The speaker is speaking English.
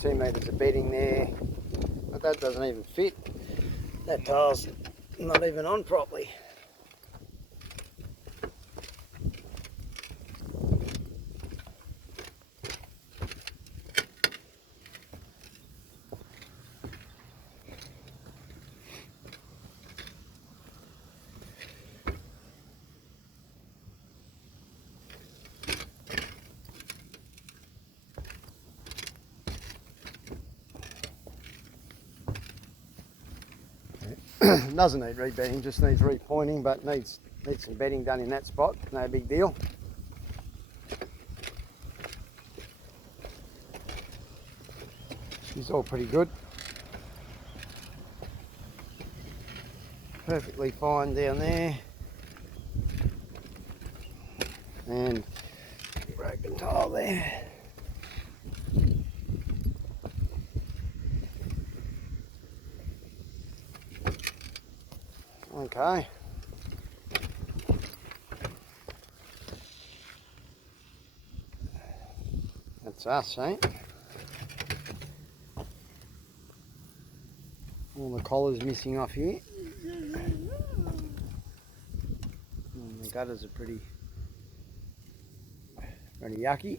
2 metres of bedding there, but that doesn't even fit. That tile's not even on properly. Doesn't need rebedding, just needs repointing, but needs some bedding done in that spot. No big deal. She's all pretty good. Perfectly fine down there. And broken tile there. Okay. That's us, eh? All the collars missing off here. And the gutters are pretty yucky.